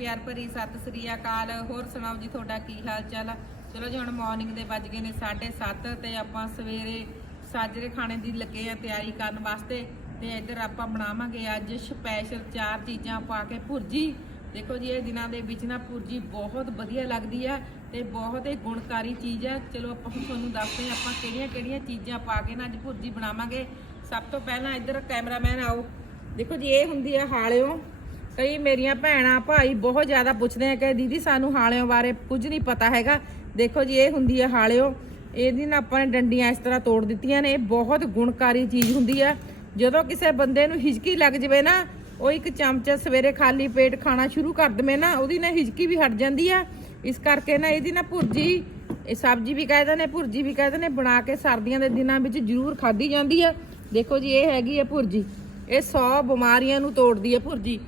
ਪਿਆਰ ਭਰੀ ਸਤਿ ਸ੍ਰੀ ਅਕਾਲ। ਹੋਰ ਸੁਣਾਓ ਜੀ, ਤੁਹਾਡਾ ਕੀ ਹਾਲ ਚਾਲ? ਆ ਚਲੋ ਜੀ, ਹੁਣ ਮਾਰਨਿੰਗ ਦੇ ਵੱਜ ਗਏ ਨੇ 7:30 ਤੇ ਆਪਾਂ ਸਵੇਰੇ ਸਾਜਰੇ ਖਾਣੇ ਦੀ ਲੱਗੇ ਆ ਤਿਆਰੀ ਕਰਨ ਵਾਸਤੇ ਤੇ ਇੱਧਰ ਆਪਾਂ ਬਣਾਵਾਂਗੇ ਅੱਜ ਸਪੈਸ਼ਲ ਚਾਰ ਚੀਜ਼ਾਂ ਪਾ ਕੇ ਭੁਰਜੀ। ਦੇਖੋ ਜੀ, ਇਹ ਦਿਨਾਂ ਦੇ ਵਿੱਚ ਨਾ ਭੁਰਜੀ ਬਹੁਤ ਵਧੀਆ ਲੱਗਦੀ ਆ ਤੇ ਬਹੁਤ ਹੀ ਗੁਣਕਾਰੀ ਚੀਜ਼ ਆ। ਚਲੋ ਆਪਾਂ ਹੁਣ ਤੁਹਾਨੂੰ ਦੱਸਦੇ ਹਾਂ ਆਪਾਂ ਕਿਹੜੀਆਂ ਕਿਹੜੀਆਂ ਚੀਜ਼ਾਂ ਪਾ ਕੇ ਨਾ ਅੱਜ ਭੁਰਜੀ ਬਣਾਵਾਂਗੇ। ਸਭ ਤੋਂ ਪਹਿਲਾਂ ਇੱਧਰ ਕੈਮਰਾਮੈਨ ਆਓ। ਦੇਖੋ ਜੀ, ਇਹ ਹੁੰਦੀ ਆ ਹਾਲਿਓ। ਕਈ ਮੇਰੀਆਂ ਭੈਣਾਂ ਭਾਈ ਬਹੁਤ ਜ਼ਿਆਦਾ ਪੁੱਛਦੇ ਆ ਕਿ ਦੀਦੀ ਸਾਨੂੰ ਹਾਲਿਓ ਬਾਰੇ ਕੁਝ ਨਹੀਂ ਪਤਾ ਹੈਗਾ। ਦੇਖੋ ਜੀ, ਇਹ ਹੁੰਦੀ ਹੈ ਹਾਲਿਓ। ਇਹਦੀ ਨਾ ਆਪਾਂ ਨੇ ਡੰਡੀਆਂ ਇਸ ਤਰ੍ਹਾਂ ਤੋੜ ਦਿੱਤੀਆਂ ਨੇ। ਇਹ ਬਹੁਤ ਗੁਣਕਾਰੀ ਚੀਜ਼ ਹੁੰਦੀ ਆ। ਜਦੋਂ ਕਿਸੇ ਬੰਦੇ ਨੂੰ ਹਿਜਕੀ ਲੱਗ ਜਵੇ ਨਾ, ਉਹ ਇੱਕ ਚਮਚਾ ਸਵੇਰੇ ਖਾਲੀ ਪੇਟ ਖਾਣਾ ਸ਼ੁਰੂ ਕਰ ਦਵੇ ਨਾ, ਉਹਦੀ ਨਾ ਹਿਜਕੀ ਵੀ ਹਟ ਜਾਂਦੀ ਆ। ਇਸ ਕਰਕੇ ਨਾ ਇਹਦੀ ਨਾ ਭੁਰਜੀ, ਇਹ ਸਬਜ਼ੀ ਵੀ ਕਹਿੰਦੇ ਨੇ ਭੁਰਜੀ ਵੀ ਕਹਿੰਦੇ ਨੇ ਬਣਾ ਕੇ ਸਰਦੀਆਂ ਦੇ ਦਿਨਾਂ ਵਿੱਚ ਜ਼ਰੂਰ ਖਾਧੀ ਜਾਂਦੀ ਆ। ਦੇਖੋ ਜੀ, ਇਹ ਹੈਗੀ ਆ ਭੁਰਜੀ। ਇਹ 100 ਬਿਮਾਰੀਆਂ ਨੂੰ ਤੋੜਦੀ ਆ ਭੁਰਜੀ।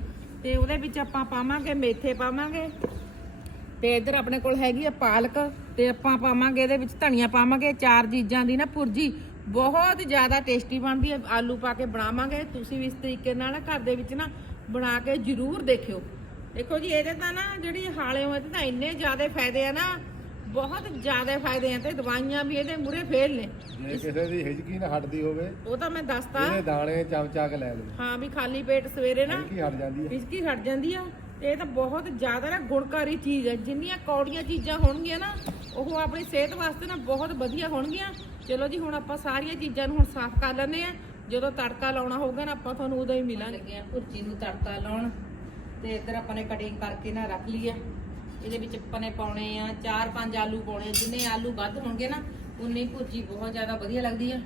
ਤੇ ਉਹਦੇ ਵਿੱਚ ਆਪਾਂ ਪਾਵਾਂਗੇ, ਮੇਥੇ ਪਾਵਾਂਗੇ ਤੇ ਇੱਧਰ ਆਪਣੇ ਕੋਲ ਹੈਗੀ ਆ ਪਾਲਕ ਤੇ ਆਪਾਂ ਪਾਵਾਂਗੇ, ਇਹਦੇ ਵਿੱਚ ਧਨੀਆ ਪਾਵਾਂਗੇ ਚਾਰ ਚੀਜ਼ਾਂ ਦੀ ਨਾ ਭੁਰਜੀ ਬਹੁਤ ਜ਼ਿਆਦਾ ਟੇਸਟੀ ਬਣਦੀ ਹੈ ਆਲੂ ਪਾ ਕੇ ਬਣਾਵਾਂਗੇ, ਤੁਸੀਂ ਵੀ ਇਸ ਤਰੀਕੇ ਨਾਲ ਘਰ ਦੇ ਵਿੱਚ ਨਾ ਬਣਾ ਕੇ ਜ਼ਰੂਰ ਦੇਖਿਓ। ਦੇਖੋ ਜੀ, ਇਹਦੇ ਤਾਂ ਨਾ ਜਿਹੜੀ ਹਾਲੇ ਹੋਏ ਤੇ ਤਾਂ ਇੰਨੇ ਜ਼ਿਆਦਾ ਫਾਇਦੇ ਆ ਨਾ ਬਹੁਤ ਜ਼ਿਆਦਾ ਫਾਇਦੇ ਆ ਤੇ ਦਵਾਈਆਂ ਵੀ ਇਹਦੇ ਮੂਰੇ ਫੇਲ ਨੇ। ਜੇ ਕਿਸੇ ਦੀ ਹਿਜਕੀ ਨਾ ਹਟਦੀ ਹੋਵੇ ਉਹ ਤਾਂ ਮੈਂ ਦੱਸਤਾ। ਇਹਦੇ ਦਾਣੇ ਚਮਚਾ ਕੇ ਲੈ ਲਓ ਹਾਂ ਵੀ ਖਾਲੀ ਪੇਟ ਸਵੇਰੇ ਨਾ ਹਿਜਕੀ ਹਟ ਜਾਂਦੀ ਹੈ ਫਿਸਕੀ ਹਟ ਜਾਂਦੀ ਆ ਤੇ ਇਹ ਤਾਂ ਬਹੁਤ ਜ਼ਿਆਦਾ ਨਾ ਗੁਣਕਾਰੀ ਚੀਜ਼ ਹੈ ਜਿੰਨੀਆਂ ਕੌੜੀਆਂ ਚੀਜ਼ਾਂ ਹੋਣਗੀਆਂ ਨਾ ਉਹ ਆਪਣੀ ਸਿਹਤ ਵਾਸਤੇ ਨਾ ਬਹੁਤ ਵਧੀਆ ਹੋਣਗੀਆਂ। ਚਲੋ ਜੀ ਹੁਣ ਆਪਾਂ ਸਾਰੀਆਂ ਚੀਜ਼ਾਂ ਨੂੰ ਹੁਣ ਸਾਫ਼ ਕਰ ਲੈਂਦੇ ਆ। ਜਦੋਂ ਤੜਕਾ ਲਾਉਣਾ ਹੋਊਗਾ ਨਾ ਆਪਾਂ ਤੁਹਾਨੂੰ ਉਦੋਂ ਹੀ ਮਿਲਾਂਗੇ। ਆ ਭੁਰਜੀ ਨੂੰ ਤੜਕਾ ਲਾਉਣ। ਤੇ ਇੱਧਰ ਆਪਾਂ ਨੇ ਕਟਿੰਗ ਕਰਕੇ ਨਾ ਰੱਖ ਲਈ ਆ। ਇਹਦੇ ਵਿੱਚ ਆਪਾਂ ਨੇ ਪਾਉਣੇ ਆ 4-5 ਆਲੂ ਪਾਉਣੇ ਆ। ਜਿੰਨੇ ਆਲੂ ਵੱਧ ਹੋਣਗੇ ਨਾ, ਉਨੀ ਭੁਰਜੀ ਬਹੁਤ ਜ਼ਿਆਦਾ ਵਧੀਆ ਲੱਗਦੀ ਆ।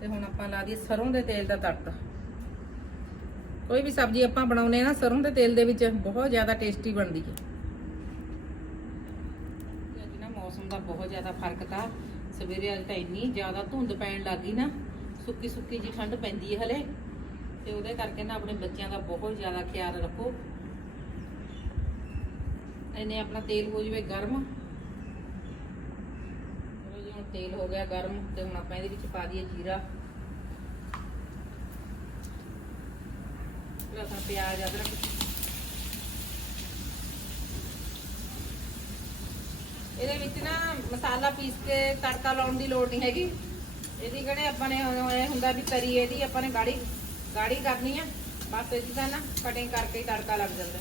ਤੇ ਹੁਣ ਆਪਾਂ ਲਾ ਦਈਏ ਸਰੋਂ ਦੇ ਤੇਲ ਦਾ ਤੜਕਾ। ਕੋਈ ਵੀ ਸਬਜ਼ੀ ਆਪਾਂ ਬਣਾਉਨੇ ਆ ਨਾ, ਸਰੋਂ ਦੇ ਤੇਲ ਦੇ ਵਿੱਚ ਬਹੁਤ ਜ਼ਿਆਦਾ ਟੇਸਟੀ ਬਣਦੀ ਹੈ ਅੱਜ ਨਾ ਮੌਸਮ ਦਾ ਬਹੁਤ ਜ਼ਿਆਦਾ ਫ਼ਰਕ ਤਾਂ ਸਵੇਰੇ ਅੱਜ ਤਾਂ ਇੰਨੀ ਜ਼ਿਆਦਾ ਧੁੰਦ ਪੈਣ ਲੱਗੀ ਨਾ ਸੁੱਕੀ ਸੁੱਕੀ ਜੀ ਠੰਡ ਪੈਂਦੀ ਹੈ ਹਲੇ। ਤੇ ਉਹਦੇ ਕਰਕੇ ਨਾ ਆਪਣੇ ਬੱਚਿਆਂ ਦਾ ਬਹੁਤ ਜ਼ਿਆਦਾ ਖਿਆਲ ਰੱਖੋ। ਇਹਨੇ ਆਪਣਾ ਤੇਲ ਹੋ ਜਵੇ ਗਰਮ। ਚਲੋ ਜੀ, ਹੁਣ ਤੇਲ ਹੋ ਗਿਆ ਗਰਮ ਤੇ ਹੁਣ ਆਪਾਂ ਇਹਦੇ ਵਿੱਚ ਪਾ ਦਈਏ ਜੀਰਾ। ਲਸਣ ਪਿਆਜ਼, ਅਦਰਕ। ਇਹਦੇ ਵਿੱਚ ਨਾ ਮਸਾਲਾ ਪੀਸ ਕੇ ਤੜਕਾ ਲਾਉਣ ਦੀ ਲੋੜ ਨਹੀਂ ਹੈਗੀ। ਇਹਦੀ ਕਿਹੜੇ ਆਪਾਂ ਨੇ ਹੁੰਦਾ ਵੀ ਤਰੀ ਇਹਦੀ ਆਪਾਂ ਨੇ ਗਾੜੀ ਗਾੜੀ ਕਰਨੀ ਆ। ਬਸ ਇਸ ਦਾ ਨਾ ਕਟਿੰਗ ਕਰਕੇ ਤੜਕਾ ਲੱਗ ਜਾਂਦਾ।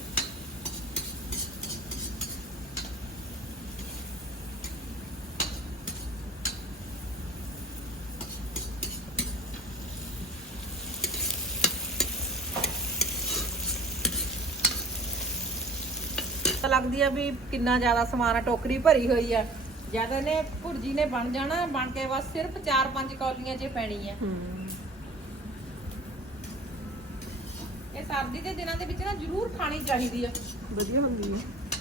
ਲੱਗਦੀ ਆ ਵੀ ਕਿੰਨਾ ਜ਼ਿਆਦਾ ਸਮਾਨ ਆ ਟੋਕਰੀ ਭਰੀ ਹੋਈ ਆ। ਜਦ ਇਹਨੇ ਭੁਰਜੀ ਨੇ ਬਣ ਜਾਣਾ ਬਣ ਕੇ ਬਸ ਸਿਰਫ 4-5 ਕੌਲੀਆਂ 'ਚ ਪੈਣੀ ਆ ਇਹ ਸਰਦੀ ਦੇ ਦਿਨਾਂ ਦੇ ਵਿੱਚ ਨਾ ਜ਼ਰੂਰ ਖਾਣੀ ਚਾਹੀਦੀ ਆ। ਵਧੀਆ ਹੁੰਦੀ ਹੈ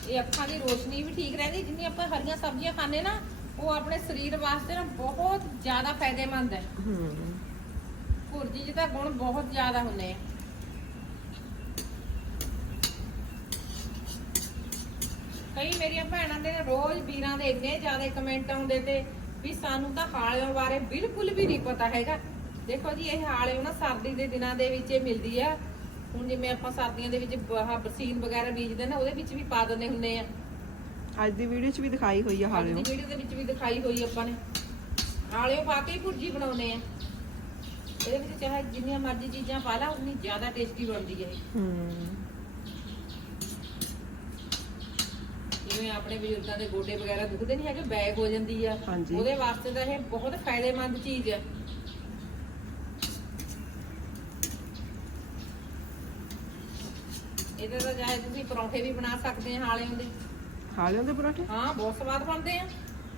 ਇਹ ਅੱਖਾਂ ਦੀ ਰੋਸ਼ਨੀ ਵੀ ਠੀਕ ਰਹਿੰਦੀ ਜਿੰਨੀ ਆਪਾਂ ਹਰੀਆਂ ਸਬਜ਼ੀਆਂ ਖਾਂਦੇ ਨਾ ਉਹ ਆਪਣੇ ਸਰੀਰ ਵਾਸਤੇ ਨਾ ਬਹੁਤ ਜ਼ਿਆਦਾ ਫਾਇਦੇਮੰਦ ਹੈ। ਹੂੰ। ਭੁਰਜੀ 'ਚ ਤਾਂ ਗੁਣ ਬਹੁਤ ਜ਼ਿਆਦਾ ਹੁੰਦੇ ਆ। ਕਈ ਮੇਰੀਆਂ ਭੈਣਾਂ ਦੇ ਰੋਜ਼ ਵੀਰਾਂ ਦੇ ਇੰਨੇ ਜ਼ਿਆਦਾ ਕਮੈਂਟ ਆਉਂਦੇ ਤੇ ਵੀ ਸਾਨੂੰ ਤਾਂ ਹਾਲਿਓ ਬਾਰੇ ਬਿਲਕੁਲ ਵੀ ਨਹੀਂ ਪਤਾ ਹੈਗਾ। ਦੇਖੋ ਜੀ ਇਹ ਹਾਲਿਓ ਨਾ ਸਰਦੀ ਦੇ ਦਿਨਾਂ ਦੇ ਵਿੱਚ ਇਹ ਮਿਲਦੀ ਆ। ਹੁਣ ਜਿਵੇਂ ਆਪਾਂ ਸਰਦੀਆਂ ਦੇ ਵਿੱਚ ਆਹ ਬਰਸੀਨ ਵਗੈਰਾ ਬੀਜਦੇ ਨਾ ਉਹਦੇ ਵਿੱਚ ਵੀ ਪਾ ਦਿੰਦੇ ਹੁੰਦੇ ਆ। ਅੱਜ ਦੀ ਵੀਡੀਓ 'ਚ ਵੀ ਦਿਖਾਈ ਹੋਈ ਆ ਅੱਜ ਹਾਲੇ ਦੀ ਵੀਡੀਓ ਦੇ ਵਿੱਚ ਵੀ ਦਿਖਾਈ ਹੋਈ ਆਪਾਂ ਨੇ। ਹਾਲਿਓ ਪਾ ਕੇ ਭੁਰਜੀ ਬਣਾਉਨੇ ਆ। ਇਹਦੇ ਵਿੱਚ ਚਾਹੇ ਜਿੰਨੀਆਂ ਮਰਜ਼ੀ ਚੀਜ਼ਾਂ ਪਾ ਲਾ ਉਨੀ ਜ਼ਿਆਦਾ ਟੇਸਟੀ ਬਣਦੀ ਹੈ। ਹੂੰ। ਜਿਵੇਂ ਆਪਣੇ ਬਜ਼ੁਰਗਾਂ ਦੇ ਗੋਡੇ ਵਗੈਰਾ ਦੁਖਦੇ ਨਹੀਂ ਹੈਗੇ ਬੈਗ ਹੋ ਜਾਂਦੀ ਆ। ਹਾਂਜੀ। ਉਹਦੇ ਵਾਸਤੇ ਤਾਂ ਇਹ ਬਹੁਤ ਫਾਇਦੇਮੰਦ ਚੀਜ਼ ਹੈ ਇਹਦੇ ਤਾਂ ਚਾਹੇ ਤੁਸੀਂ ਪਰੌਂਠੇ ਵੀ ਬਣਾ ਸਕਦੇ ਆ ਹਾਲਿਆਂ ਦੇ। ਹਾਲਿਆਂ ਦੇ ਪਰਾਠੇ? ਹਾਂ ਬਹੁਤ ਸਵਾਦ ਬਣਦੇ ਆ।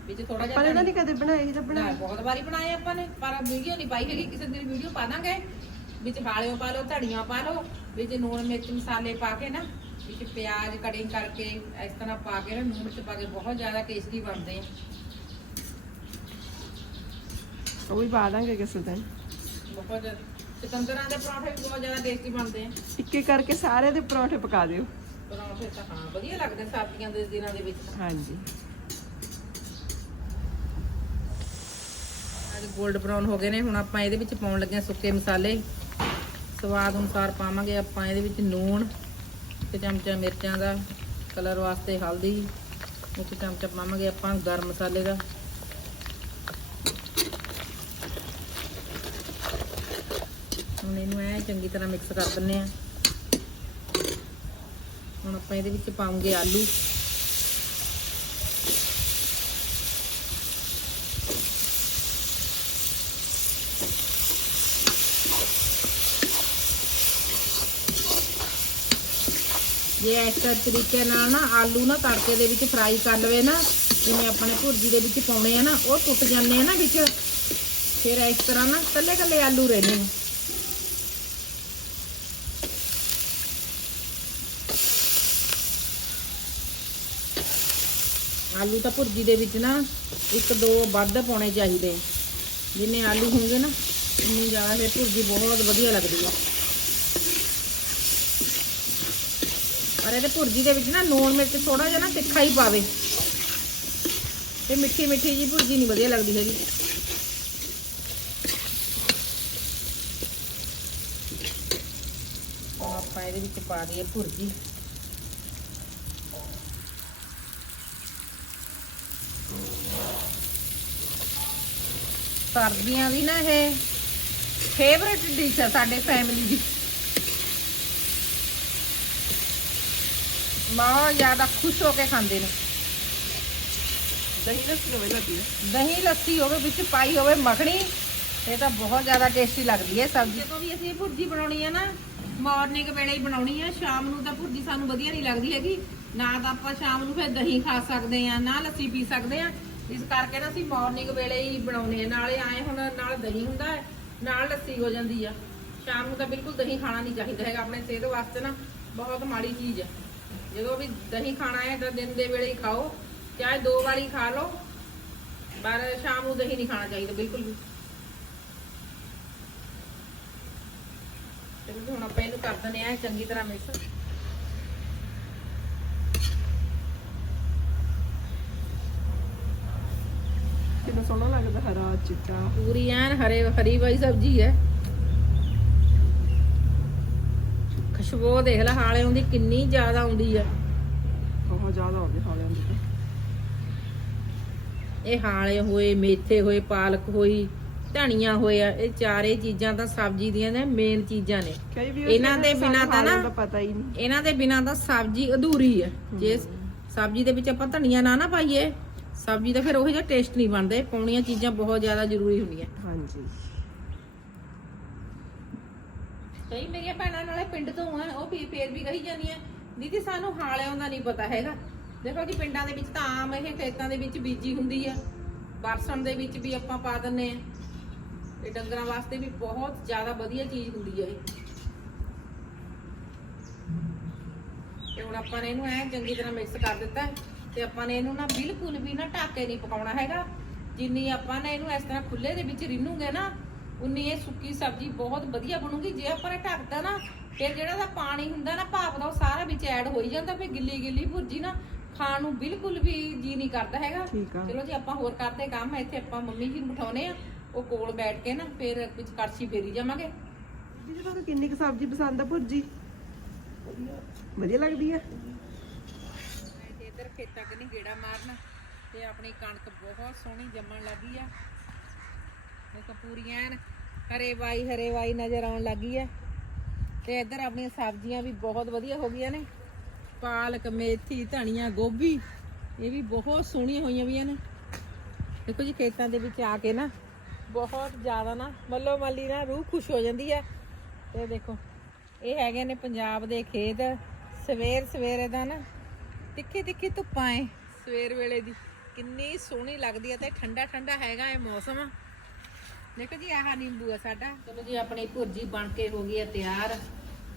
ਵਿੱਚ ਥੋੜਾ ਜਿਹਾ ਪਰ ਇਹਨਾਂ ਨੇ ਕਦੇ ਬਣਾਏ ਇਹ ਤਾਂ ਨਾ, ਬਣਾਏ ਬਹੁਤ ਵਾਰੀ ਬਣਾਏ ਆਪਾਂ ਨੇ ਪਰ ਵੀਡੀਓ ਨਹੀਂ ਪਾਈ ਹੈਗੀ ਕਿਸੇ ਦਿਨ ਵੀਡੀਓ ਪਾ ਦਾਂਗੇ। ਵਿੱਚ ਹਾਲਿਓ ਪਾ ਲਓ ਧੜੀਆਂ ਪਾ ਲਓ ਵਿੱਚ ਨੂਣ ਮਿਰਚ ਮਸਾਲੇ ਪਾ ਕੇ ਨਾ ਵਿੱਚ ਪਿਆਜ਼ ਕਟਿੰਗ ਕਰਕੇ ਇਸ ਤਰ੍ਹਾਂ ਪਾ ਕੇ ਨਾ ਨੂਣ ਮਿਰਚ ਪਾ ਕੇ ਬਹੁਤ ਜ਼ਿਆਦਾ ਟੇਸਟੀ ਬਣਦੇ ਆ। ਉਹ ਵੀ ਪਾ ਦਾਂਗੇ ਕਿਸੇ ਦਿਨ। ਬਹੁਤ ਚਿਕੰਦਰਾਂ ਦੇ ਪਰੌਂਠੇ ਵੀ ਬਹੁਤ ਜ਼ਿਆਦਾ ਟੇਸਟੀ ਬਣਦੇ ਆ। ਇੱਕ ਇੱਕ ਕਰਕੇ ਸਾਰੇ ਦੇ ਪਰੌਠੇ ਪਕਾ ਦਿਓ। ਪਰੌਂਠੇ ਤਾਂ ਹਾਂ ਵਧੀਆ ਲੱਗਦੇ ਸਰਦੀਆਂ ਦੇ ਦਿਨਾਂ ਦੇ ਵਿੱਚ ਹਾਂਜੀ। ਅੱਜ 골ਡ ਬ੍ਰਾਊਨ ਹੋ ਗਏ ਨੇ ਹੁਣ ਆਪਾਂ ਇਹਦੇ ਵਿੱਚ ਪਾਉਣ ਲੱਗੇ ਸੁੱਕੇ ਮਸਾਲੇ। ਸਵਾਦ ਅਨੁਸਾਰ ਪਾਵਾਂਗੇ ਆਪਾਂ ਇਹਦੇ ਵਿੱਚ ਨੂਣ। ਇੱਕ ਚਮਚਾ ਮਿਰਚਾਂ ਦਾ ਕਲਰ ਵਾਸਤੇ ਹਲਦੀ, ਇੱਕ ਚਮਚਾ ਪਾਵਾਂਗੇ ਆਪਾਂ ਗਰਮ ਮਸਾਲੇ ਦਾ। ਹੁਣ ਇਹਨੂੰ ਐ ਚੰਗੀ ਤਰ੍ਹਾਂ ਮਿਕਸ ਕਰ ਦਿੰਨੇ ਆ ਹੁਣ ਆਪਾਂ ਇਹਦੇ ਵਿੱਚ ਪਾਉਂਗੇ ਆਲੂ। ਜੇ ਇਸ ਤਰੀਕੇ ਨਾਲ ਨਾ ਆਲੂ ਨਾ ਤੜਕੇ ਦੇ ਵਿੱਚ ਫਰਾਈ ਕਰ ਲਵੇ ਨਾ, ਜਿਵੇਂ ਆਪਣੇ ਭੁਰਜੀ ਦੇ ਵਿੱਚ ਪਾਉਣੇ ਆ ਨਾ, ਉਹ ਟੁੱਟ ਜਾਂਦੇ ਆ ਨਾ ਵਿੱਚ। ਫਿਰ ਇਸ ਤਰ੍ਹਾਂ ਨਾ ਕੱਲੇ ਕੱਲੇ ਆਲੂ ਰਹਿਣੇ ਆ ਆਲੂ ਤਾਂ ਭੁਰਜੀ ਦੇ ਵਿੱਚ ਨਾ ਇੱਕ ਦੋ ਵੱਧ ਪਾਉਣੇ ਚਾਹੀਦੇ। ਜਿੰਨੇ ਆਲੂ ਹੋਣਗੇ ਨਾ, ਉਨੀ ਜ਼ਿਆਦਾ ਫਿਰ ਭੁਰਜੀ ਬਹੁਤ ਵਧੀਆ ਲੱਗਦੀ ਹੈ ਪਰ ਇਹਦੇ ਭੁਰਜੀ ਦੇ ਵਿੱਚ ਨਾ ਲੂਣ ਮਿਰਚ ਥੋੜਾ ਜਿਹਾ ਨਾ ਤਿੱਖਾ ਹੀ ਪਾਵੇ। ਤੇ ਮਿੱਠੀ ਮਿੱਠੀ ਜੀ ਭੁਰਜੀ ਨਹੀਂ ਵਧੀਆ ਲੱਗਦੀ ਹੈਗੀ। ਹੁਣ ਆਪਾਂ ਇਹਦੇ ਵਿੱਚ ਪਾ ਦਈਏ ਭੁਰਜੀ। ਸਰਦੀਆਂ ਦੀ ਨਾ ਇਹ ਫੇਵਰੇਟ ਡਿਸ਼ ਆ ਸਾਡੇ ਫੈਮਿਲੀ ਦੀ। ਬਹੁਤ ਜ਼ਿਆਦਾ ਖੁਸ਼ ਹੋ ਕੇ ਖਾਂਦੇ ਨੇ। ਦਹੀਂ ਲੱਸੀ ਹੋਵੇ ਲੱਗੀ ਦਹੀਂ ਲੱਸੀ ਹੋਵੇ ਵਿੱਚ ਪਾਈ ਹੋਵੇ ਮੱਖਣੀ ਇਹ ਤਾਂ ਬਹੁਤ ਜ਼ਿਆਦਾ ਟੇਸਟੀ ਲੱਗਦੀ ਹੈ ਸਬਜ਼ੀ। ਜਦੋਂ ਵੀ ਅਸੀਂ ਭੁਰਜੀ ਬਣਾਉਣੀ ਹੈ ਨਾ ਮਾਰਨਿੰਗ ਵੇਲੇ ਹੀ ਬਣਾਉਣੀ ਹੈ ਸ਼ਾਮ ਨੂੰ ਤਾਂ ਭੁਰਜੀ ਸਾਨੂੰ ਵਧੀਆ ਨਹੀਂ ਲੱਗਦੀ ਹੈਗੀ। ਨਾ ਤਾਂ ਆਪਾਂ ਸ਼ਾਮ ਨੂੰ ਫਿਰ ਦਹੀਂ ਖਾ ਸਕਦੇ ਆ ਨਾ ਲੱਸੀ ਪੀ ਸਕਦੇ ਆ। ਇਸ ਕਰਕੇ ਨਾ ਅਸੀਂ ਮਾਰਨਿੰਗ ਵੇਲੇ ਹੀ ਬਣਾਉਨੇ ਆ। ਨਾਲੇ ਆਏ ਹੁਣ ਨਾਲ ਦਹੀਂ ਹੁੰਦਾ ਹੈ ਨਾਲ ਲੱਸੀ ਹੋ ਜਾਂਦੀ ਆ। ਸ਼ਾਮ ਨੂੰ ਤਾਂ ਬਿਲਕੁਲ ਦਹੀਂ ਖਾਣਾ ਨਹੀਂ ਚਾਹੀਦਾ ਹੈਗਾ ਆਪਣੇ ਸਿਹਤ ਵਾਸਤੇ ਨਾ ਬਹੁਤ ਮਾੜੀ ਚੀਜ਼ ਹੈ ਜਦੋਂ ਵੀ ਦਹੀਂ ਖਾਣਾ ਹੈ ਤਾਂ ਦਿਨ ਦੇ ਵੇਲੇ ਹੀ ਖਾਓ। ਚਾਹੇ ਦੋ ਵਾਰੀ ਖਾ ਲਓ ਪਰ ਸ਼ਾਮ ਨੂੰ ਦਹੀਂ ਨਹੀਂ ਖਾਣਾ ਚਾਹੀਦਾ ਬਿਲਕੁਲ ਵੀ। ਤੇ ਹੁਣ ਆਪਾਂ ਇਹਨੂੰ ਕਰ ਦਿੰਦੇ ਆ ਚੰਗੀ ਤਰ੍ਹਾਂ ਮਿਕਸ। ਕਿੰਨਾ ਸੋਹਣਾ ਲੱਗਦਾ ਹਰਾ ਚਿੱਟਾ। ਪੂਰੀ ਐਨ ਹਰੇ ਹਰੀ ਵਾਈ ਸਬਜ਼ੀ ਹੈ। ਖੁਸ਼ਬੂ ਦੇਖ ਲੈ ਹਾਲੇ ਉਹਦੀ ਕਿੰਨੀ ਜ਼ਿਆਦਾ ਆਉਂਦੀ ਆ। ਬਹੁਤ ਜ਼ਿਆਦਾ ਆਉਂਦੇ ਹਾਲਿਆਂ ਦੇ ਇਹ ਹਾਲੇ ਹੋਏ ਮੇਥੇ ਹੋਏ ਪਾਲਕ ਹੋਈ ਧਨੀਆ ਹੋਇਆ ਇਹ ਚਾਰੇ ਚੀਜ਼ਾਂ ਤਾਂ ਸਬਜ਼ੀ ਦੀਆਂ ਨੇ ਮੇਨ ਚੀਜ਼ਾਂ ਨੇ। ਕਈ ਵੀ ਇਹਨਾਂ ਦੇ ਬਿਨਾਂ ਤਾਂ ਨਾ- ਪਤਾ ਹੀ ਨਹੀਂ। ਇਹਨਾਂ ਦੇ ਬਿਨਾਂ ਤਾਂ ਸਬਜ਼ੀ ਅਧੂਰੀ ਹੈ ਜੇ ਸਬਜ਼ੀ ਦੇ ਵਿੱਚ ਆਪਾਂ ਧਨੀਆ ਨਾ ਨਾ ਪਾਈਏ ਸਬਜ਼ੀ ਦਾ ਫਿਰ ਉਹੋ ਜਿਹਾ ਟੇਸਟ ਨਹੀਂ ਬਣਦਾ ਪਾਉਣੀਆਂ ਚੀਜ਼ਾਂ ਬਹੁਤ ਜ਼ਿਆਦਾ ਜ਼ਰੂਰੀ ਹੁੰਦੀਆਂ। ਹਾਂਜੀ। ਕਈ ਮੇਰੀਆਂ ਭੈਣਾਂ ਨਾਲੇ ਪਿੰਡ ਤੋਂ ਆ, ਉਹ ਵੀ ਫੇਰ ਵੀ ਕਹੀ ਜਾਂਦੀਆਂ ਦੀਦੀ ਸਾਨੂੰ ਹਾਲਿਆਂ ਦਾ ਨਹੀਂ ਪਤਾ ਹੈਗਾ। ਦੇਖੋ ਕਿ ਪਿੰਡਾਂ ਦੇ ਵਿੱਚ ਤਾਂ ਆਮ ਇਹ ਖੇਤਾਂ ਦੇ ਵਿੱਚ ਬੀਜੀ ਹੁੰਦੀ ਆ। ਬਰਸਣ ਦੇ ਵਿੱਚ ਵੀ ਆਪਾਂ ਪਾ ਦਿੰਨੇ ਆ। ਤੇ ਡੰਗਰਾਂ ਵਾਸਤੇ ਵੀ ਬਹੁਤ ਜ਼ਿਆਦਾ ਵਧੀਆ ਚੀਜ਼ ਹੁੰਦੀ ਆ ਇਹ। ਤੇ ਹੁਣ ਆਪਾਂ ਨੇ ਇਹਨੂੰ ਐ ਚੰਗੀ ਤਰ੍ਹਾਂ ਮਿਕਸ ਕਰ ਦਿੱਤਾ। ਤੇ ਆਪਾਂ ਨੇ ਇਹਨੂੰ ਨਾ ਬਿਲਕੁਲ ਵੀ ਨਾ ਢਾਕੇ ਨਹੀਂ ਪਕਾਉਣਾ ਹੈਗਾ। ਜਿੰਨੀ ਆਪਾਂ ਨੇ ਇਹਨੂੰ ਇਸ ਤਰ੍ਹਾਂ ਖੁੱਲੇ ਦੇ ਵਿੱਚ ਰਿੰਨੂਗੇ ਨਾ ਉਨੀ ਇਹ ਸੁੱਕੀ ਸਬਜ਼ੀ ਬਹੁਤ ਵਧੀਆ ਬਣੂਗੀ। ਜੇ ਆਪਾਂ ਨੇ ਢੱਕਦਾ ਨਾ ਫਿਰ ਜਿਹੜਾ ਦਾ ਪਾਣੀ ਹੁੰਦਾ ਨਾ ਭਾਪ ਦਾ ਉਹ ਸਾਰਾ ਵਿੱਚ ਐਡ ਹੋ ਹੀ ਜਾਂਦਾ ਫਿਰ ਗਿੱਲੀ ਗਿੱਲੀ ਭੁਰਜੀ ਨਾ ਖਾਣ ਨੂੰ ਬਿਲਕੁਲ ਵੀ ਜੀ ਨਹੀਂ ਕਰਦਾ ਹੈਗਾ। ਠੀਕ ਆ। ਚਲੋ ਜੀ ਆਪਾਂ ਹੋਰ ਕਰਦੇ ਕੰਮ ਇੱਥੇ ਆਪਾਂ ਮੰਮੀ ਜੀ ਨੂੰ ਬਿਠਾਉਨੇ ਆ। ਉਹ ਕੋਲ ਬੈਠ ਕੇ ਨਾ ਫਿਰ ਵਿੱਚ ਕੜਛੀ ਫੇਰੀ ਜਾਵਾਂਗੇ। ਜੀ ਤੁਹਾਨੂੰ ਕਿੰਨੀ ਕੁ ਸਬਜ਼ੀ ਪਸੰਦ ਆ ਭੁਰਜੀ? ਵਧੀਆ। ਲੱਗਦੀ ਆ? ਤੇ ਇੱਧਰ ਖੇਤਾਂ ਕਨੀ ਗੇੜਾ ਮਾਰਨ ਤੇ ਆਪਣੀ ਕਣਕ ਬਹੁਤ ਸੋਹਣੀ ਜੰਮਣ ਲੱਗੀ ਆ। ਦੇਖੋ ਪੂਰੀ ਐਨ ਹਰੇ ਵਾਈ ਹਰੇ ਵਾਈ ਨਜ਼ਰ ਆਉਣ ਲੱਗੀ ਹੈ। ਤੇ ਇੱਧਰ ਆਪਣੀਆਂ ਸਬਜ਼ੀਆਂ ਵੀ ਬਹੁਤ ਵਧੀਆ ਹੋ ਗਈਆਂ ਨੇ। ਪਾਲਕ, ਮੇਥੀ, ਧਨੀਆ, ਗੋਭੀ, ਇਹ ਵੀ ਬਹੁਤ ਸੋਹਣੀਆਂ ਹੋਈਆਂ ਵੀਆਂ ਨੇ। ਦੇਖੋ ਜੀ, ਖੇਤਾਂ ਦੇ ਵਿੱਚ ਆ ਕੇ ਨਾ ਬਹੁਤ ਜ਼ਿਆਦਾ ਨਾ ਮੱਲੋ ਮੱਲੀ ਨਾ ਰੂਹ ਖੁਸ਼ ਹੋ ਜਾਂਦੀ ਹੈ। ਤੇ ਦੇਖੋ, ਇਹ ਹੈਗੇ ਨੇ ਪੰਜਾਬ ਦੇ ਖੇਤ। ਸਵੇਰ ਸਵੇਰੇ ਦਾ ਨਾ ਤਿੱਖੀ ਤਿੱਖੀ ਧੁੱਪਾਂ ਏ। ਸਵੇਰ ਵੇਲੇ ਦੀ ਕਿੰਨੀ ਸੋਹਣੀ ਲੱਗਦੀ ਹੈ ਤੇ ਠੰਡਾ ਠੰਡਾ ਹੈਗਾ ਇਹ ਮੌਸਮ। ਦੇਖੋ ਜੀ ਆਹ ਨਿੰਬੂ ਆ ਸਾਡਾ। ਚਲੋ ਜੀ ਆਪਣੀ ਭੁਰਜੀ ਬਣ ਕੇ ਹੋ ਗਈ ਹੈ ਤਿਆਰ।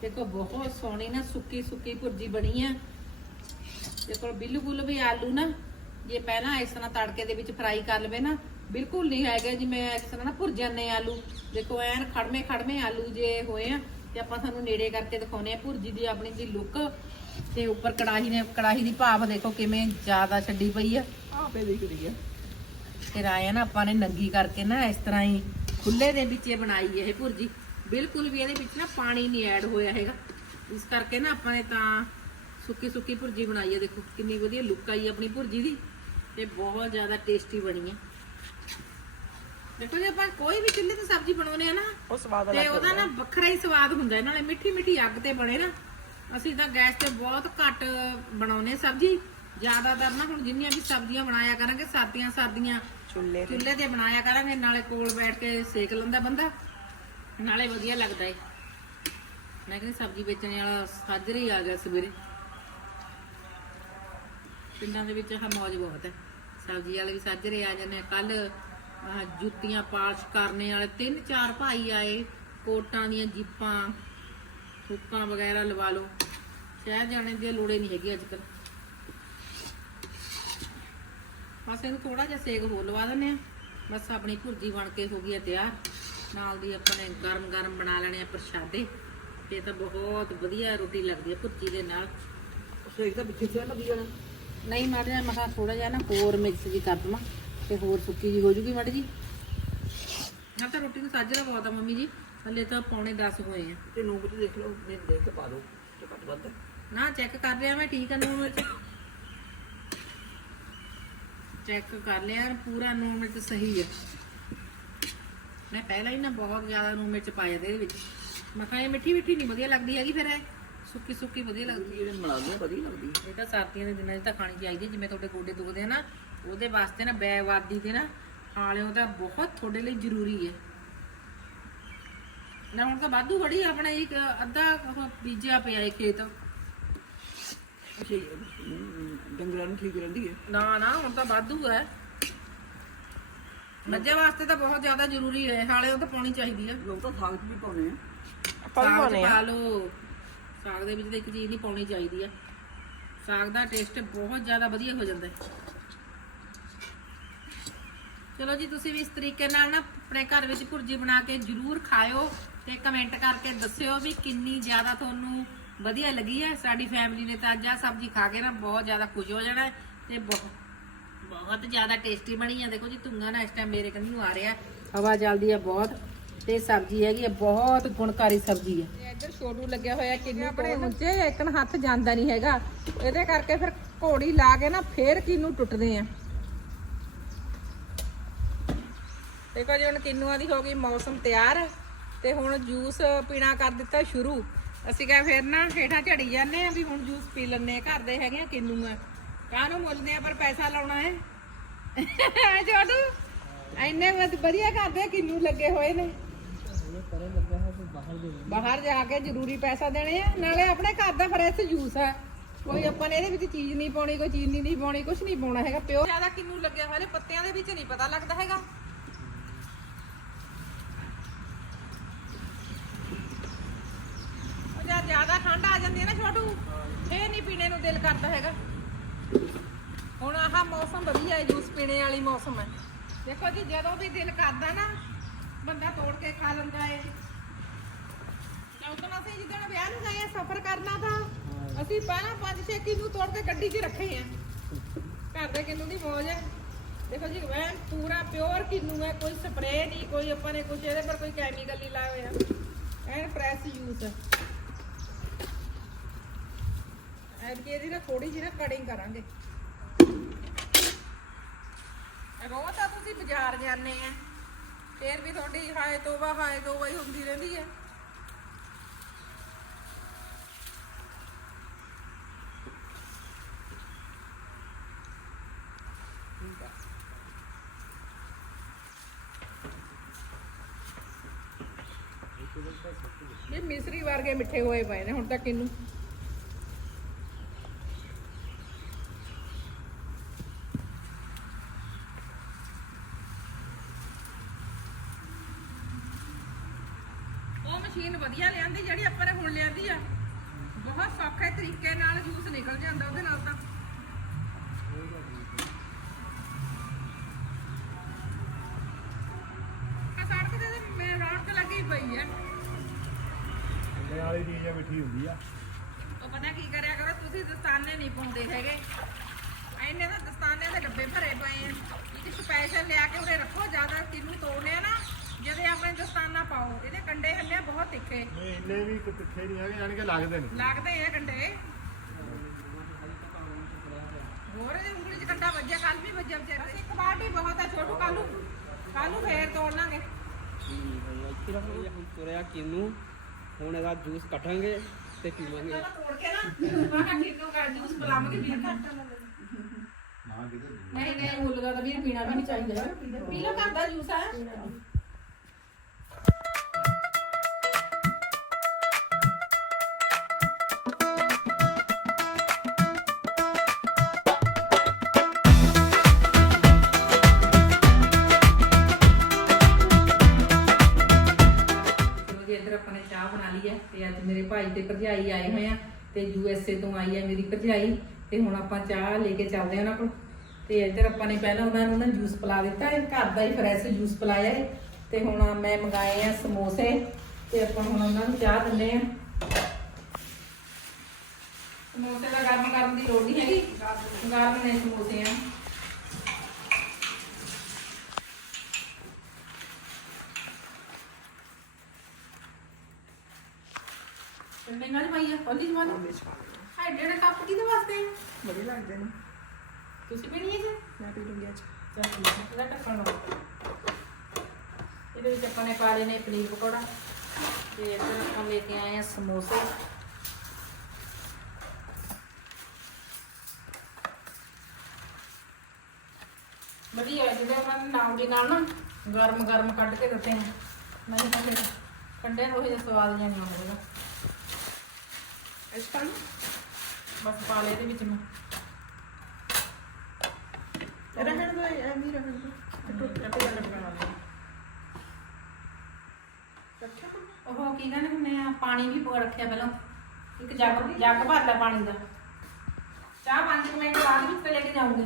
ਦੇਖੋ ਬਹੁਤ ਸੋਹਣੀ ਨਾ ਸੁੱਕੀ ਸੁੱਕੀ ਭੁਰਜੀ ਬਣੀ ਆ। ਦੇਖੋ ਬਿਲਕੁਲ ਵੀ ਆਲੂ ਨਾ ਜੇ ਪਹਿਲਾਂ ਇਸ ਤਰ੍ਹਾਂ ਤੜਕੇ ਦੇ ਵਿੱਚ ਫਰਾਈ ਕਰ ਲਵੇ ਨਾ ਬਿਲਕੁਲ ਨਹੀਂ ਹੈਗਾ ਜਿਵੇਂ ਇਸ ਤਰ੍ਹਾਂ ਨਾ ਭੁਰ ਜਾਂਦੇ ਆਲੂ। ਦੇਖੋ ਐਨ ਖੜਮੇ ਖੜਮੇ ਆਲੂ ਜੇ ਹੋਏ ਆ ਤੇ ਆਪਾਂ ਤੁਹਾਨੂੰ ਨੇੜੇ ਕਰਕੇ ਦਿਖਾਉਨੇ ਆ ਭੁਰਜੀ ਦੀ ਆਪਣੀ ਦੀ ਲੁੱਕ ਤੇ ਉੱਪਰ ਕੜਾਹੀ ਨੇ ਕੜਾਹੀ ਦੀ ਭਾਪ ਦੇਖੋ ਕਿਵੇਂ ਜ਼ਿਆਦਾ ਛੱਡੀ ਪਈ ਆ। ਆਪੇ ਦਿਖਦੀ ਆ। ਫਿਰ ਆਏ ਆ ਨਾ ਆਪਾਂ ਨੇ ਨੰਗੀ ਕਰਕੇ ਨਾ ਇਸ ਤਰ੍ਹਾਂ ਹੀ ਖੁੱਲੇ ਦੇ ਵਿੱਚ ਇਹ ਬਣਾਈ ਹੈ ਇਹ ਭੁਰਜੀ। ਬਿਲਕੁਲ ਵੀ ਇਹਦੇ ਵਿੱਚ ਨਾ ਪਾਣੀ ਨਹੀਂ ਐਡ ਹੋਇਆ ਹੈਗਾ। ਇਸ ਕਰਕੇ ਨਾ ਆਪਾਂ ਨੇ ਤਾਂ ਸੁੱਕੀ ਸੁੱਕੀ ਭੁਰਜੀ ਬਣਾਈ ਹੈ ਦੇਖੋ ਕਿੰਨੀ ਵਧੀਆ ਲੁੱਕ ਆਈ ਆਪਣੀ ਭੁਰਜੀ ਦੀ ਤੇ ਬਹੁਤ ਜ਼ਿਆਦਾ ਟੇਸਟੀ ਬਣੀ ਹੈ ਦੇਖੋ ਜੇ ਆਪਾਂ ਕੋਈ ਵੀ ਚੁੱਲ੍ਹੇ ਤੇ ਸਬਜ਼ੀ ਬਣਾਉਨੇ ਆ ਨਾ ਉਹ ਸਵਾਦ ਤੇ ਉਹਦਾ ਨਾ ਵੱਖਰਾ ਹੀ ਸਵਾਦ ਹੁੰਦਾ ਹੈ। ਨਾਲੇ ਮਿੱਠੀ ਮਿੱਠੀ ਅੱਗ ਤੇ ਬਣੇ ਨਾ ਅਸੀਂ ਤਾਂ ਗੈਸ ਤੇ ਬਹੁਤ ਘੱਟ ਬਣਾਉਨੇ ਸਬਜ਼ੀ। ਜ਼ਿਆਦਾਤਰ ਨਾ ਹੁਣ ਜਿੰਨੀਆਂ ਵੀ ਸਬਜ਼ੀਆਂ ਬਣਾਇਆ ਕਰਾਂਗੇ ਸਰਦੀਆਂ ਸਰਦੀਆਂ ਚੁੱਲ੍ਹੇ ਤੇ। ਚੁੱਲ੍ਹੇ ਤੇ ਬਣਾਇਆ ਕਰਾਂਗੇ, ਨਾਲੇ ਕੋਲ ਬੈਠ ਕੇ ਸੇਕ ਲੈਂਦਾ ਬੰਦਾ, ਨਾਲੇ ਵਧੀਆ ਲੱਗਦਾ ਏ। ਮੈਂ ਕਹਿੰਦੀ ਸਬਜ਼ੀ ਵੇਚਣ ਵਾਲਾ ਸਾਜਰੇ ਹੀ ਆ ਗਿਆ ਸਵੇਰੇ। ਪਿੰਡਾਂ ਦੇ ਵਿੱਚ ਆਹ ਮੌਜ ਬਹੁਤ ਹੈ ਸਬਜ਼ੀ ਵਾਲੇ ਵੀ ਸਾਜਰੇ ਆ ਜਾਂਦੇ ਕੱਲ ਜੁੱਤੀਆਂ ਪਾਲਿਸ਼ ਕਰਨੇ ਵਾਲੇ ਤਿੰਨ ਚਾਰ ਭਾਈ ਆਏ, ਕੋਟਾਂ ਦੀਆਂ ਜੀਪਾਂ ਹੁੱਕਾਂ ਵਗੈਰਾ ਲਵਾ ਲਓ। ਸ਼ਹਿਰ ਜਾਣੇ ਦੀ ਲੋੜੇ ਨਹੀਂ ਹੈਗੀ ਅੱਜ ਕੱਲ੍ਹ। ਬਸ ਇਹਨੂੰ ਥੋੜਾ ਜਿਹਾ ਸੇਕ ਹੋਰ ਲਵਾ ਦਿੰਦੇ ਆ ਬਸ ਆਪਣੀ ਭੁਰਜੀ ਬਣ ਕੇ ਹੋ ਗਈ ਹੈ ਤਿਆਰ। ਨਾਲ ਦੀ ਆਪਾਂ ਨੇ ਗਰਮ ਗਰਮ ਬਣਾ ਲੈਣੇ ਆ ਪ੍ਰਸ਼ਾਦੇ। ਇਹ ਤਾਂ ਬਹੁਤ ਵਧੀਆ ਰੋਟੀ ਲੱਗਦੀ ਹੈ ਭੁਰਜੀ ਦੇ ਨਾਲ। ਸੇਕ ਤਾਂ ਪਿੱਛੇ ਤੇ ਲੱਗੀ ਜਾਣਾ। ਨਹੀਂ ਮਾੜਾ ਜਿਹਾ ਮਸਾ ਥੋੜਾ ਜਿਹਾ ਨਾ ਹੋਰ ਮਿਕਸ ਜੀ ਕਰ ਦਵਾਂ ਤੇ ਹੋਰ ਸੁੱਕੀ ਜੀ ਹੋ ਜੂਗੀ ਮਾੜੀ ਜੀ। ਨਾ ਤਾਂ ਰੋਟੀ ਨੂੰ ਸਾਜਰਾ ਬਹੁਤ ਆ ਮੰਮੀ ਜੀ। ਹਲੇ ਤਾਂ ਪੌਣੇ 10 ਹੋਏ ਆ। ਤੇ ਨੂੰਹ ਤੇ ਦੇਖ ਲਓ ਮੈਂ ਦੇਖ ਕੇ ਪਾ ਦੋ ਤੇ ਘੱਟ ਵੱਧ। ਨਾ ਚੈੱਕ ਕਰ ਲਿਆ ਮੈਂ ਠੀਕ ਆ ਨੂਨ ਮਿਰਚ? ਚੈੱਕ ਕਰ ਲਿਆ ਪੂਰਾ ਨੂਨ ਮਿਰਚ ਸਹੀ ਹੈ ਮੈਂ ਪਹਿਲਾਂ ਹੀ ਨਾ ਬਹੁਤ ਜ਼ਿਆਦਾ ਨੂਨ ਮਿਰਚ ਪਾਇਆ ਤੇ ਇਹਦੇ ਵਿੱਚ। ਮੈਂ ਕਿਹਾ ਇਹ ਮਿੱਠੀ ਮਿੱਠੀ ਨਹੀਂ ਵਧੀਆ ਲੱਗਦੀ ਹੈਗੀ ਫਿਰ ਇਹ। ਸੁੱਕੀ ਸੁੱਕੀ ਵਧੀਆ ਲੱਗਦੀ ਜਿਹੜੇ ਬਣਾਉਂਦੇ ਵਧੀਆ ਲੱਗਦੀ ਇਹ ਤਾਂ ਸਰਦੀਆਂ ਦੇ ਦਿਨਾਂ 'ਚ ਤਾਂ ਖਾਣੀ ਚਾਹੀਦੀ ਹੈ। ਜਿਵੇਂ ਤੁਹਾਡੇ ਗੋਡੇ ਦੁਖਦੇ ਆ ਨਾ ਉਹਦੇ ਵਾਸਤੇ ਨਾ ਬੈਵਾਦੀ ਤੇ ਨਾ ਆਲਿਓ ਦਾ ਬਹੁਤ ਤੁਹਾਡੇ ਲਈ ਜ਼ਰੂਰੀ ਹੈ। ਨਾ ਹੁਣ ਤਾਂ ਵਾਧੂ ਬੜੀ ਆਪਣਾ ਇੱਕ ਅੱਧਾ ਉਹ ਬੀਜਿਆ ਪਿਆ ਹੈ ਖੇਤ। ਅੱਛਾ ਡੰਗਰਾਂ ਨੂੰ ਠੀਕ ਰਹਿੰਦੀ ਹੈ? ਨਾ ਨਾ ਹੁਣ ਤਾਂ ਵਾਧੂ ਹੈ। ਮੱਝਾਂ ਵਾਸਤੇ ਤਾਂ ਬਹੁਤ ਜ਼ਿਆਦਾ ਜ਼ਰੂਰੀ ਹੈ। ਹਾਲੇ ਉਹ ਤਾਂ ਪਾਉਣੀ ਚਾਹੀਦੀ ਹੈ। ਲੋਕ ਤਾਂ ਸਾਗ 'ਚ ਵੀ ਪਾਉਂਦੇ ਆ। ਸਾਗ 'ਚ ਪਾ ਲਓ। ਸਾਗ ਦੇ ਵਿੱਚ ਤਾਂ ਇੱਕ ਚੀਜ਼ ਨਹੀਂ ਪਾਉਣੀ ਚਾਹੀਦੀ ਆ ਸਾਗ ਦਾ ਟੇਸਟ ਬਹੁਤ ਜ਼ਿਆਦਾ ਵਧੀਆ ਹੋ ਜਾਂਦਾ ਹੈ। ਚਲੋ ਜੀ ਤੁਸੀਂ ਵੀ ਇਸ ਤਰੀਕੇ ਨਾਲ ਨਾ ਆਪਣੇ ਘਰ ਵਿੱਚ ਭੁਰਜੀ ਬਣਾ ਕੇ ਜਰੂਰ ਖਾਇਓ ਤੇ ਕਮੈਂਟ ਕਰਕੇ ਦੱਸਿਓ ਵੀ ਕਿੰਨੀ ਜ਼ਿਆਦਾ ਤੁਹਾਨੂੰ ਵਧੀਆ ਲੱਗੀ ਹੈ। ਸਾਡੀ ਫੈਮਿਲੀ ਨੇ ਤਾਂ ਅੱਜ ਆ ਸਬਜ਼ੀ ਖਾ ਕੇ ਨਾ ਬਹੁਤ ਜ਼ਿਆਦਾ ਖੁਸ਼ ਹੋ ਜਾਣਾ ਤੇ ਬਹੁਤ ਬਹੁਤ ਜ਼ਿਆਦਾ ਟੇਸਟੀ ਬਣੀ ਆ ਦੇਖੋ ਜੀ ਧੁੰਗਾ ਨਾ ਇਸ ਟਾਈਮ ਮੇਰੇ ਕੰਨੀ ਨੂੰ ਆ ਰਿਹਾ ਹਵਾ ਚੱਲਦੀ ਆ ਬਹੁਤ ਤੇ ਸਬਜ਼ੀ ਹੈਗੀ ਆ ਬਹੁਤ ਗੁਣਕਾਰੀ ਸਬਜ਼ੀ ਹੈ। ਇੱਧਰ ਛੋਟੂ ਲੱਗਿਆ ਹੋਇਆ ਕਿੰਨੂ ਆਪਣੇ ਉੱਚੇ ਇੱਕਨ ਹੱਥ ਜਾਂਦਾ ਨਹੀਂ ਹੈਗਾ। ਇਹਦੇ ਕਰਕੇ ਫਿਰ ਘੋੜੀ ਲਾ ਕੇ ਨਾ ਫੇਰ ਕਿੰਨੂ ਟੁੱਟਦੇ ਆ। ਦੇਖੋ ਜੀ ਹੁਣ ਕਿੰਨੂਆਂ ਦੀ ਹੋ ਗਈ ਮੌਸਮ ਤਿਆਰ ਤੇ ਹੁਣ ਜੂਸ ਪੀਣਾ ਕਰ ਦਿੱਤਾ ਸ਼ੁਰੂ। ਅਸੀਂ ਕਹਾਂ ਫਿਰ ਨਾ ਹੇਠਾਂ ਝੜੀ ਜਾਂਦੇ ਆ ਵੀ ਹੁਣ ਜੂਸ ਪੀ ਲੈਣੇ ਘਰ ਦੇ ਹੈਗੇ ਆ, ਕਿੰਨੂ ਆ। ਕਾਹਨੂੰ ਮੁੱਲਦੇ ਆ, ਪਰ ਪੈਸਾ ਲਾਉਣਾ ਹੈ। ਛੋਟੂ? ਐਨੇ ਵਧ- ਵਧੀਆ ਕਰਦੇ ਆ ਕਿੰਨੂ ਲੱਗੇ ਹੋਏ ਨੇ। ਬਾਹਰ ਜਾ ਕੇ ਜ਼ਰੂਰੀ ਪੈਸਾ ਦੇਣੇ ਆ, ਨਾਲੇ ਆਪਣੇ ਘਰ ਦਾ ਫਰੈਸ਼ ਜੂਸ ਆ। ਕੋਈ ਆਪਾਂ ਨੇ ਇਹਦੇ ਵਿੱਚ ਚੀਜ਼ ਨਹੀਂ ਪਾਉਣੀ, ਕੋਈ ਚੀਨੀ ਨਹੀਂ ਪਾਉਣੀ ਕੁਝ ਨਹੀਂ ਪਾਉਣਾ ਹੈਗਾ, ਪਿਓ ਜ਼ਿਆਦਾ ਕਿੰਨੂ ਲੱਗਿਆ ਹੋਇਆ ਨੇ, ਪੱਤਿਆਂ ਦੇ ਵਿੱਚ ਨਹੀਂ ਪਤਾ ਲੱਗਦਾ ਹੈਗਾ ਉਹ ਜਦ ਜ਼ਿਆਦਾ ਠੰਡ ਆ ਜਾਂਦੀ ਹੈ ਨਾ ਛੋਟੂ? ਫੇਰ ਨਹੀਂ ਪੀਣੇ ਨੂੰ ਦਿਲ ਕਰਦਾ ਹੈਗਾ। ਹੁਣ ਆਹ ਮੌਸਮ ਵਧੀਆ ਹੈ, ਜੂਸ ਪੀਣੇ ਵਾਲੀ ਮੌਸਮ ਹੈ। ਦੇਖੋ ਜੀ, ਜਦੋਂ ਵੀ ਦਿਲ ਕਰਦਾ ਨਾ, ਬੰਦਾ ਤੋੜ ਕੇ ਖਾ ਲੈਂਦਾ ਏ। ਚੌਥਾ ਅਸੀਂ ਜਿੱਦਣ ਵਿਆਹ ਨੂੰ ਗਏ, ਸਫ਼ਰ ਕਰਨਾ ਤਾਂ ਅਸੀਂ ਪਹਿਲਾਂ ਪੰਜ ਛੇ ਕਿਲੋ ਤੋੜ ਕੇ ਗੱਡੀ 'ਚ ਰੱਖੇ ਆ। ਘਰ ਦੇ ਕਿੰਨੂ ਦੀ ਮੌਜ ਹੈ। ਦੇਖੋ ਜੀ ਵੈਂ ਪੂਰਾ ਪਿਓਰ ਕਿੰਨੂ ਹੈ। ਕੋਈ ਸਪਰੇਅ ਨਹੀਂ ਕੋਈ ਆਪਾਂ ਨੇ ਕੁਝ ਇਹਦੇ ਪਰ ਕੋਈ ਕੈਮੀਕਲ ਨਹੀਂ ਲਾਇਆ ਹੋਇਆ ਐਨ ਫਰੈਸ਼ ਯੂਜ਼ ਹੈ। ਐਤਕੀ ਇਹਦੀ ਨਾ ਥੋੜੀ ਜਿਹੀ ਨਾ ਕਟਿੰਗ ਕਰਾਂਗੇ। ਰੋਜ਼ ਤਾਂ ਤੁਸੀਂ ਬਾਜ਼ਾਰ ਜਾਂਦੇ ਆ। ਫੇਰ ਵੀ ਤੁਹਾਡੀ ਹਾਏ ਤੋਬਾ ਹਾਏ ਤੋਬਾ ਹੀ ਹੁੰਦੀ ਰਹਿੰਦੀ ਹੈ ਇਹ ਮਿਸਰੀ ਵਰਗੇ ਮਿੱਠੇ ਹੋਏ ਪਏ ਨੇ ਹੁਣ ਤੱਕ ਇਹਨੂੰ। ਮਿੱਠੀ ਹੁੰਦੀ ਆ। ਉਹ ਪਤਾ ਕੀ ਕਰਿਆ ਕਰੋ ਤੁਸੀਂ ਦਸਤਾਨੇ ਨਹੀਂ ਪਾਉਂਦੇ ਹੈਗੇ। ਐਨੇ ਤਾਂ ਦਸਤਾਨੇ ਦੇ ਡੱਬੇ ਭਰੇ ਪਏ ਆ। ਇੱਕ ਸਪੈਸ਼ਲ ਲਿਆ ਕੇ ਉਰੇ ਰੱਖੋ ਜ਼ਿਆਦਾ ਕਿਨੂੰ ਤੋੜਨੇ ਆ ਨਾ ਜਦੇ ਆਪਣੇ ਦਸਤਾਨਾ ਪਾਓ। ਇਹਦੇ ਕੰਡੇ ਹੱਲੇ ਬਹੁਤ ਤਿੱਖੇ। ਨਹੀਂ ਇੰਨੇ ਵੀ ਤਿੱਖੇ ਨਹੀਂ ਹੈਗੇ ਯਾਨੀ ਕਿ ਲੱਗਦੇ ਨਹੀਂ। ਲੱਗਦੇ ਆ ਕੰਡੇ। ਹੋਰ ਇਹ ਉਂਗਲੀ 'ਚ ਕੰਡਾ ਵੱਜਿਆ ਕੱਲ ਵੀ ਵੱਜਿਆ ਵਿਚਾਰਾ। ਇੱਕ ਵਾਰ ਵੀ ਬਹੁਤ ਆ ਛੋਟੂ ਕੱਲ ਨੂੰ। ਫੇਰ ਤੋੜ ਲਾਂਗੇ। ਠੀਕ ਇੱਥੇ ਰੱਖੋ। ਤੁਰਿਆ ਕਿਨੂੰ? ਹੁਣ ਇਹਦਾ ਜੂਸ ਕੱਟਾਂਗੇ ਤੇ ਪੀਵਾਂਗੇ। ਚਲੋ ਤੋੜ ਕੇ ਨਾ ਮੈਂ ਕਿਹਾ ਕਿੰਨੂ ਕਰ ਜੂਸ ਪਲਾਵਾਂਗੇ ਫਿਰ ਨਹੀਂ ਨਹੀਂ ਮੁੱਲਗਾ ਤਾਂ ਵੀ ਪੀਣਾ ਵੀ ਨਹੀਂ ਚਾਹੀਦਾ। ਪੀ ਲਓ ਘਰ ਦਾ ਜੂਸ ਆ। ਤੇ ਭਰਜਾਈ ਆਏ ਹੋਏ ਆ ਤੇ ਯੂ ਤੋਂ ਆਈ ਹੈ ਮੇਰੀ ਭਰਜਾਈ ਤੇ ਹੁਣ ਆਪਾਂ ਚਾਹ ਲੈ ਕੇ ਚੱਲਦੇ ਹਾਂ ਉਹਨਾਂ ਕੋਲ। ਤੇ ਇੱਧਰ ਆਪਾਂ ਨੇ ਪਹਿਲਾਂ ਉਹਨਾਂ ਨੂੰ ਨਾ ਜੂਸ ਪਿਲਾ ਦਿੱਤਾ ਹੈ ਘਰ ਦਾ ਹੀ ਫਰੈਸ਼ ਜੂਸ ਪਿਲਾਇਆ ਹੈ ਤੇ ਹੁਣ ਮੈਂ ਮੰਗਾਏ ਆ ਸਮੋਸੇ ਤੇ ਆਪਾਂ ਹੁਣ ਉਹਨਾਂ ਨੂੰ ਚਾਹ ਦਿੰਦੇ ਆ। ਸਮੋਸੇ ਦਾ ਗਰਮ ਕਰਨ ਦੀ ਲੋੜ ਨਹੀਂ ਹੈਗੀ। ਗਰਮ ਨੇ ਸਮੋਸੇ ਆ। ਕਿੰਨੇ ਨਾਲ ਪਾਈ ਆ ਕੋਲੀ ਜਵਾਨ ਹਾਈ ਡੇਢ ਕੱਪ ਕਿਹਦੇ ਵਾਸਤੇ? ਆ? ਵਧੀਆ ਲੱਗਦੇ ਨੇ। ਤੁਸੀਂ ਪੀਣੀ ਹੈ ਜੀ? ਮੈਂ ਪੀ ਲੂੰਗੀ ਅੱਜ। ਚੱਲ ਇਹਦਾ ਢੱਕਣ ਲਾਓ ਇਹਦੇ ਵਿੱਚ ਆਪਾਂ ਨੇ ਪਾ ਲਏ ਨੇ ਪਨੀਰ ਪਕੌੜਾ। ਤੇ ਇੱਧਰ ਆਪਾਂ ਲੈ ਕੇ ਆਏ ਆ ਸਮੋਸੇ। ਵਧੀਆ ਹੈ ਜਿਹਦੇ ਉਹਨਾਂ ਨੇ ਨਾਮ ਦੇ ਨਾਲ ਨਾ ਗਰਮ ਗਰਮ ਕੱਢ ਕੇ ਦਿੱਤੇ ਨੇ। ਨਹੀਂ ਤਾਂ ਫਿਰ ਠੰਡੇ ਸਵਾਦ ਜਿਹਾ ਨਹੀਂ ਆਉਂਦਾ ਇਸ ਟਾਈਮ ਬਸ ਪਾ ਲਏ ਇਹਦੇ ਵਿੱਚ ਮੈਂ ਰਹਿਣ ਦੋ ਐਵੇਂ ਹੀ ਰਹਿਣ ਦੋ ਟੁੱਟ ਜਾ ਲੱਗਣਾ ਰੱਖਿਆ ਕੋਈ ਉਹ ਕੀ ਕਹਿੰਦੇ ਹੁੰਦੇ ਆ ਪਾਣੀ ਵੀ ਪਾ ਰੱਖਿਆ ਪਹਿਲਾਂ। ਇੱਕ ਜੱਗ ਜੱਗ ਭਰ ਲੈ ਪਾਣੀ ਦਾ। ਚਾਹ 5 ਮਿੰਟ ਬਾਅਦ ਵਿੱਚ ਲੈ ਕੇ ਜਾਊਂਗੀ।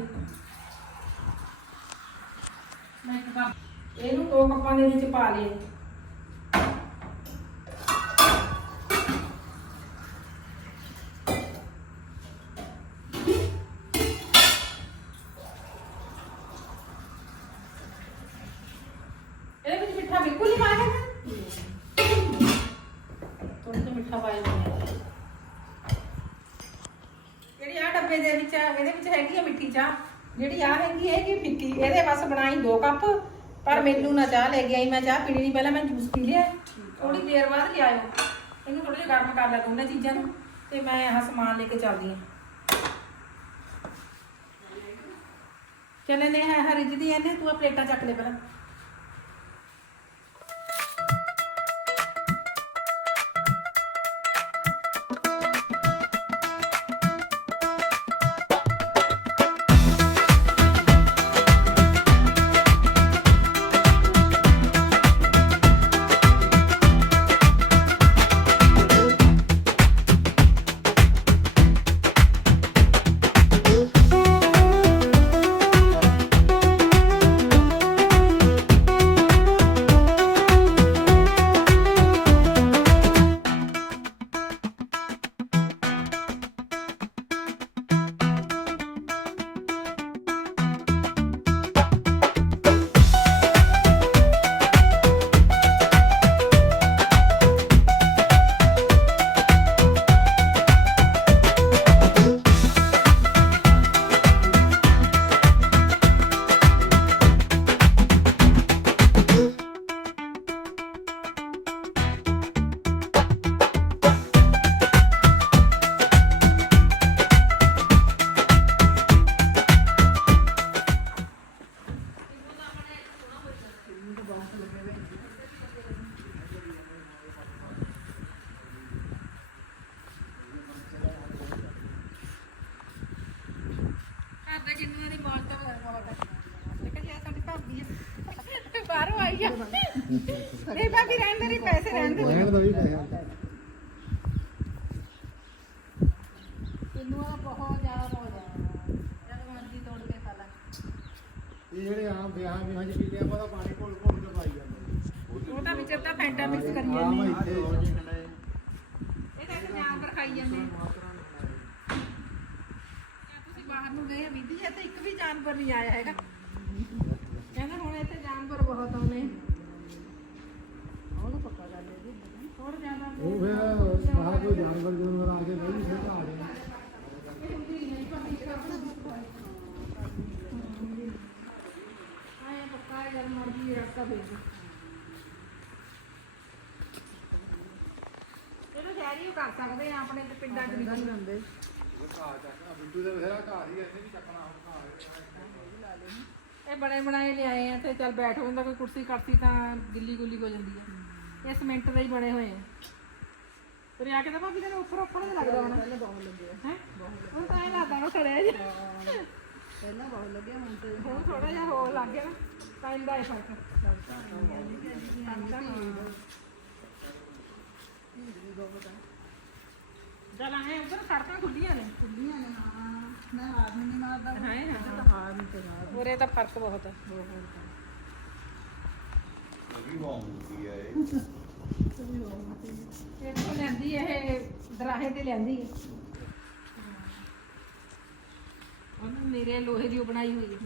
ਮੈਂ ਇੱਕ ਇਹਨੂੰ ਦੋ ਕੱਪਾਂ ਦੇ ਵਿੱਚ ਪਾ ਲਏ। ਆ, ਇਹਦੇ ਵਿੱਚ ਹੈਗੀ ਆ ਮਿੱਠੀ ਚਾਹ। ਜਿਹੜੀ ਆ ਹੈਗੀ ਹੈਗੀ ਫਿੱਕੀ? ਇਹਦੇ ਬਸ ਬਣਾਈ ਦੋ ਕੱਪ ਪਰ ਮੈਨੂੰ ਨਾ ਚਾਹ ਲੈ ਕੇ ਆਈ ਮੈਂ ਚਾਹ ਪੀਣੀ ਨਹੀਂ ਪਹਿਲਾਂ ਮੈਂ ਜੂਸ ਪੀ ਲਿਆ। ਥੋੜੀ ਦੇਰ ਬਾਅਦ ਲਿਆਇਓ। ਇਹਨੂੰ ਥੋੜਾ ਜਿਹਾ ਗਰਮ ਕਰ ਲੈ ਦੋਨੇ ਚੀਜ਼ਾਂ ਨੂੰ ਤੇ ਮੈਂ ਆਹ ਸਮਾਨ ਲੈ ਕੇ ਚੱਲਦੀ ਹਾਂ। ਚੱਲੇ ਨੇ ਹੈ ਰਿਜਦੀ ਇਹਨੇ ਤੂੰ ਆ ਪਲੇਟਾਂ ਚੱਕ ਲੈ ਪਹਿਲਾਂ। ਆਈ ਆ ਨਹੀਂ ਭਾਬੀ ਰਹਿਣ ਦੇ ਨਹੀਂ ਪੈਸੇ ਰਹਿਣ ਦੇ। ਰਹਿਣ ਦਾ ਵੀ ਪੈਸਾ। ਕਿੰਨੂਆਂ ਦਾ ਬਹੁਤ ਜ਼ਿਆਦਾ ਮੌਜ ਆ ਜਦ ਮਰਜ਼ੀ ਤੋੜ ਕੇ ਖਾ ਲੈ। ਇਹ ਜਿਹੜੇ ਆਮ ਵਿਆਹ ਵਿਆਹ ਚ ਪੀਂਦੇ ਆਪਾਂ ਤਾਂ ਪਾਣੀ ਘੋਲ ਘੋਲ ਕੇ ਪਾਈ ਜਾਂਦੇ ਉਹ ਤਾਂ ਵਿੱਚ ਤਾਂ ਫੈਂਟਾ ਮਿਕਸ ਕਰੀ ਜਾਂਦੀ ਇਹ ਤਾਂ ਇੱਕ ਜਾਨਵਰ ਖਾਈ ਜਾਂਦੇ ਤੁਸੀਂ ਬਾਹਰ ਨੂੰ ਗਏ ਵਿਧੀ ਹੈ ਤੇ ਇੱਕ ਵੀ ਜਾਨਵਰ ਨਹੀਂ ਆਇਆ ਹੈਗਾ। ਜਾਨਵਰ ਬਹੁਤ ਆਉਨੇ ਉਹਨੂੰ। ਪੱਕਾ ਕਰ ਲੈ ਜੀ। ਥੋੜਾ ਜ਼ਿਆਦਾ ਉਹ ਫਿਰ ਬਾਹਰ ਕੋਈ ਜਾਨਵਰ ਜਾਨਵਰ ਆ ਕੇ ਨਹੀਂ ਫਿਰ ਘਾ ਦੇ ਆਏ ਪੱਕਾ ਹੈ ਜਦ ਮਰਜ਼ੀ ਰਸਤਾ ਭੇਜ ਇਹਨੂੰ ਸ਼ਹਿਰੀ ਕਰ ਸਕਦੇ ਆ ਆਪਣੇ ਪਿੰਡਾਂ 'ਚ ਨਹੀਂ। ਜਾਂਦੇ। ਉਹ ਘਾਹ ਚੱਕਣਾ ਬਿੱਟੂ ਦੇ ਬਥੇਰਾ ਘਾਹ ਹੀ ਇਹਨੇ ਵੀ ਚੱਕਣਾ ਹੁਣ ਘਾਹ ਇਹ ਬਣੇ ਬਣਾਏ ਲਿਆਏ ਆ ਤੇ ਚੱਲ ਬੈਠ ਹੁੰਦਾ ਕੋਈ ਕੁਰਸੀ ਕਰਸੀ ਤਾਂ ਗਿੱਲੀ ਗੁੱਲੀ ਹੋ ਜਾਂਦੀ ਹੈ ਇਹ ਸੀਮੈਂਟ ਦੇ ਹੀ ਬਣੇ ਹੋਏ ਆ। ਤੇ ਆ ਕੇ ਤਾਂ ਭਾਬੀ ਤੈਨੂੰ ਉੱਪਰ ਉੱਪਰ ਜਿਹਾ ਲੱਗਦਾ ਹੋਣਾ। ਪਹਿਲਾਂ ਬਹੁਤ ਲੱਗਿਆ ਹੈ? ਹੁਣ ਤਾਂ ਇਹ ਲੱਗਦਾ ਨਾ ਖੜਿਆ ਜੀ ਪਹਿਲਾਂ ਬਹੁਤ ਲੱਗਿਆ ਹੁਣ ਤੇ ਹੁਣ ਥੋੜਾ ਜਿਹਾ ਹੋ ਲੱਗ ਗਿਆ ਨਾ। ਟਾਈਮ ਦਾ ਹੀ। ਫ਼ਰਕ ਚੱਲ ਆਏ ਉਧਰ ਸੜਕਾਂ ਖੁੱਲੀਆਂ ਨੇ। ਖੁੱਲੀਆਂ ਨੇ ਹਾਂ। ਉਰੇ ਤਾਂ ਫ਼ਰਕ ਬਹੁਤ ਹੈ। ਲੱਗੀ ਇੱਥੋਂ ਲੈਂਦੀ ਇਹ ਦਰਾਹੇ ਤੇ ਲੈਂਦੀ ਹੈ। ਉਹਨੂੰ ਨੀਰੇ ਲੋਹੇ ਦੀ ਬਣਾਈ ਹੋਈ ਹੈ।